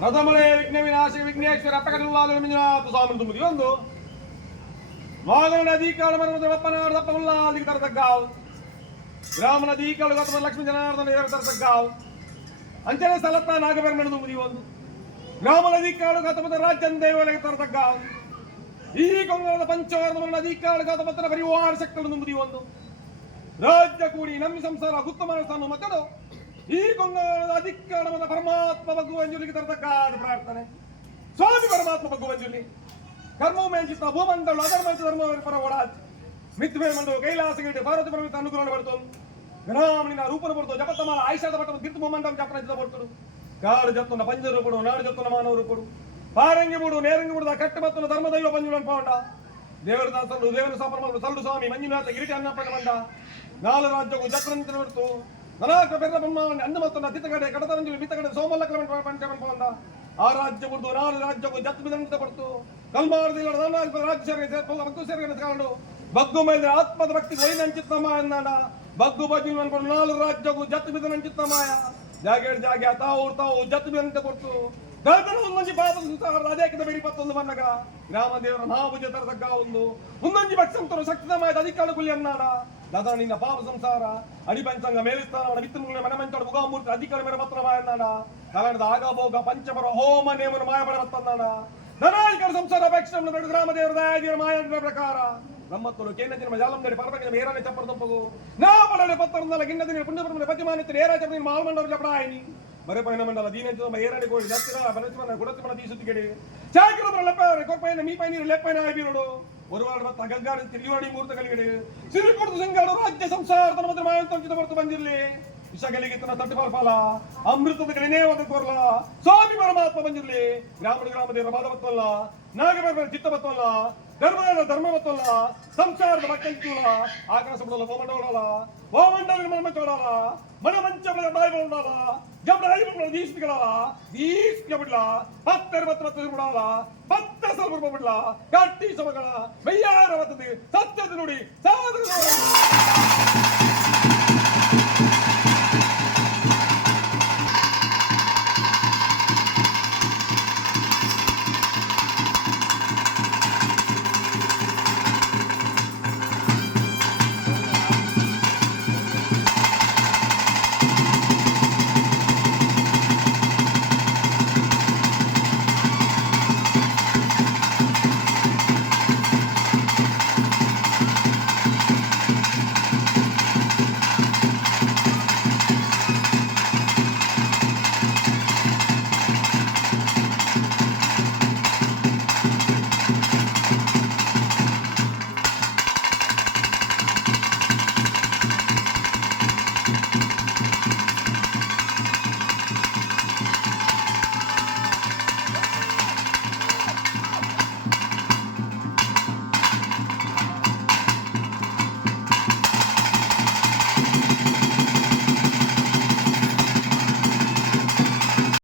ಪ್ರಥಮಲೇ ವಿಘ್ನ ವಿನಾಶಕ ವಿಘ್ನೇಶ್ವರ ಅಪ್ಪಕಟುಲ್ಲಾದ ಮಂಜುನಾಥ ಸ್ವಾಮಿ ತುಮುದಿ ಒಂದು ವಾಗನ ಅಧಿಕಾರ ಮರದ ಬಪ್ಪನಾಡ ದಪ್ಪಮುಲ್ಲಾದಿಗೆ ತರತಗ್ಗಾವ್ ಗ್ರಾಮನ ಅಧಿಕಾರು ಗೌತಮ ಲಕ್ಷ್ಮೀ ಜನಾರ್ದನ ದೇವರ ತರತಗ್ಗಾವ್ ಅಂಚನೆ ಸಲತ್ತ ನಾಗಬೆರ್ಮಣ ತುಮುದಿ ಒಂದು ಗ್ರಾಮನ ಅಧಿಕಾರು ಗೌತಮದ ರಾಜ್ಯನ ದೇವರಿಗೆ ತರತಗ್ಗಾವ್ ಈ ಕೊಂಗದ ಪಂಚವರ್ಣ ಅಧಿಕಾರು ಗೌತಮನ ಪರಿವಾರ ಶಕ್ತಿಗಳನ್ನು ತುಮುದಿ ಒಂದು ರಾಜ್ಯ ಕೂಡಿ ನಮ್ಮ ಸಂಸಾರ ಉತ್ತಮ ಸ್ಥಾನ ಮಕ್ಕಳು ಈ ಕೊಂಗದ ಅಧಿಕಾರವನ್ನು ಪರಮಾತ್ಮ ಭಗವಂಜುಲಿಗೆ ತರತಕ್ಕಾದ ಪ್ರಾರ್ಥನೆ ಸ್ವಾಮಿ ಪರಮಾತ್ಮ ಭಗವಂಜುಲಿ ಕರ್ಮೋಮೇಂಚಿತ ಭೂಮಂಡಳು ಅಧರ್ಮಂಚ ಧರ್ಮ ಪರ ಓಡಾಚ್ ಮಿಥ್ಮೆ ಮಂಡು ಕೈಲಾಸಗಿಟ್ಟು ಪಾರ್ವತಿ ಪರಮಿತ ಅನುಗ್ರಹ ಪಡ್ತು ಗ್ರಾಮಣಿನ ರೂಪನ ಪಡ್ತು ಜಪತಮಾಲ ಆಯುಷಾದ ಪಟ್ಟ ಗಿರ್ತು ಭೂಮಂಡಲ ಜಪನ ಪಡ್ತಡು ಕಾಡು ಜತ್ತುನ ಪಂಜರು ಕೊಡು ನಾಡು ಜತ್ತುನ ಮಾನವರು ಕೊಡು ಪಾರಂಗಿ ಬಿಡು ನೇರಂಗಿ ಬಿಡುದ ಕಟ್ಟ ಮತ್ತನ ಧರ್ಮದೈವ ಪಂಜುಳನ್ ಪೌಂಡ ದೇವರ ದಾಸರು ದೇವರ ಸಾಪರ್ಮ ಸಲ್ಲು ಸ್ವಾಮಿ ಮಂಜುನಾಥ ಗಿರಿಟಿ ಅನ್ನಪ್ಪನ ಮಂಡ ನಾಲು ರಾಜ್ಯಕ್ಕೂ ಜತ್ರಂತಿನ ಬಿಡ್ತು ನನಾಕ ಬೆರ್ರ ಬ್ರಹ್ಮಾಂಡ ಅಂದ ಮತ್ತು ಅತಿಥಗಡೆ ಕಡತರಂಜಲಿ ಬಿತ್ತಗಡೆ ಸೋಮಲಕ್ರಮಣ ಪಂಚಮನ್ ಪೌಂಡ ಆ ರಾಜ್ಯ ಬಿಡ್ದು ನಾಲು ರಾಜ್ಯಕ್ಕೂ ಜತ್ ಬಿದಂತ ಪಡ್ತು ಕಲ್ಮಾರದಿಲ್ಲ ರಾಜ್ಯ ಬಗ್ಗು ಸೇರಿನ ತಗೊಂಡು ಬಗ್ಗು ಮೇಲೆ ಆತ್ಮದ ಭಕ್ತಿ ವೈನಂಚಿತ್ತಮ್ಮ ಅನ್ನಾಡ ಬಗ್ಗು ಬಗ್ಗಿ ಅನ್ಕೊಂಡು ನಾಲು ರಾಜ್ಯಕ್ಕೂ ಜತ್ ಬಿದನಂಚಿತ್ತಮಾಯ ಜಾಗೆ ತಾವು ಜತ್ ಬಿದಂತ ಕೊಡ್ತು ಒಂದೊಂಜಿ ಪಾಪ ಅದೇಕಿದ ಬೆಡಿ ಪತ್ತೊಂದು ಮನ್ನಗ ಗ್ರಾಮ ದೇವರ ಮಹಾಭುಜ ತರತಗ್ಗ ಒಂದು ಮುಂದೊಂಜಿ ಭಕ್ತಂತರು ಶಕ್ತಿದಮಾಯ ಅಧಿಕಾರ ಕುಲಿ ಅನ್ನಾಡ ದಾದಾ ನಿನ್ನ ಪಾಪ ಸಂಸಾರ ಅಡಿಪಂಚಂಗ ಮೇಲಿಸ್ತಾನ ವಿತ್ತುಗಳ ಮನಮಂಚಡ ಮುಖಾಮೂರ್ತಿ ಅಧಿಕಾರ ಮೇರ ಪತ್ರ ಮಾಯನ್ನಾಡ ಕನ್ನಡದ ಆಗಭೋಗ ಪಂಚಪರ ಹೋಮ ನೇಮನ ಮಾಯಬರ ಪತ್ತನ್ನಾಡ ಧನಾಧಿಕಾರ ಸಂಸಾರ ಅಪೇಕ್ಷೆ ಗ್ರಾಮ ದೇವರ ಮಾಯ ಪ್ರಕಾರ ನಮ್ಮತ್ತೋಡು ಕೇಂದ್ರ ಜನ್ಮ ಜಾಲಂದಡಿ ಪರಪಂಚ ಏರಾನೆ ಚಪ್ಪರ ತಂಪಗು ನಾ ಪಡಲೆ ಪತ್ತರದಲ್ಲ ಗಿಣ್ಣದಿನ ಪುಣ್ಯಪರಮನೆ ಪತಿಮಾನಿತ ಏರಾಚಪ್ಪ ಮಾಲ್ಮಂಡಲ ಜಪಡಾಯಿನಿ ಬರೆ ಪಯಣ ಮಂಡಲ ದೀನಂಚ ಏರಾಣಿ ಕೋಡಿ ಜಾಸ್ತಿನ ಬನಚಮನ ಗುಡಚಮನ ತೀಸುತ್ತಿಗೆಡೆ ಚಾಕಿರ ಲೆಪ್ಪ ಕೊಪ್ಪೈನ ಮೀ ಪೈನ ಲೆಪ್ಪೈನ ಆಯ್ಬಿರೋಡು ഒരുപാട് തകൽക്കാട് തിരിവാടി മൂർത്ത കളികട് സിരിക്കൊടുത്ത് സംഘാട് രാജ്യ സംസാരത്തിന് മധ്യ മായಂತ ಹೊರತು ಬಂದಿರಲಿ ವಿಷಗಳಿಗೆ ತನ್ನ ತಟ್ಟುಪಾಲ ಅಮೃತದ ಕಡೆನೇ ಒದಕೋರ್ಲ ಸ್ವಾಮಿ ಪರಮಾತ್ಮ ಬಂದಿರಲಿ ಗ್ರಾಮ ದೇವರ ಮಾಧವತ್ವಲ್ಲ ನಾಗಬೇರ ಚಿತ್ತವತ್ವಲ್ಲ ಧರ್ಮವತ್ವಲ್ಲ ಸಂಸಾರದ ಮಕ್ಕಳ ಆಕಾಶ ಬಿಡಲ್ಲ ಓಮಂಡಲ ಮನ ಚೋಡಲ್ಲ ಮನ ಮಂಚ ಬಾಯಿ ಬಿಡಲ್ಲ ಜಬಡಾಯಿ ದೀಸ್ತಿಗಳ ದೀಸ್ತಿಗೆ ಬಿಡ್ಲ 10 ಬಿಡಲ್ಲ 10 ಸಲ ಬಿಡ್ಲ ಕಟ್ಟಿ ಸಮಗಳ ಮೈಯಾರ ಸತ್ಯದ ನುಡಿ ಸಾಧನ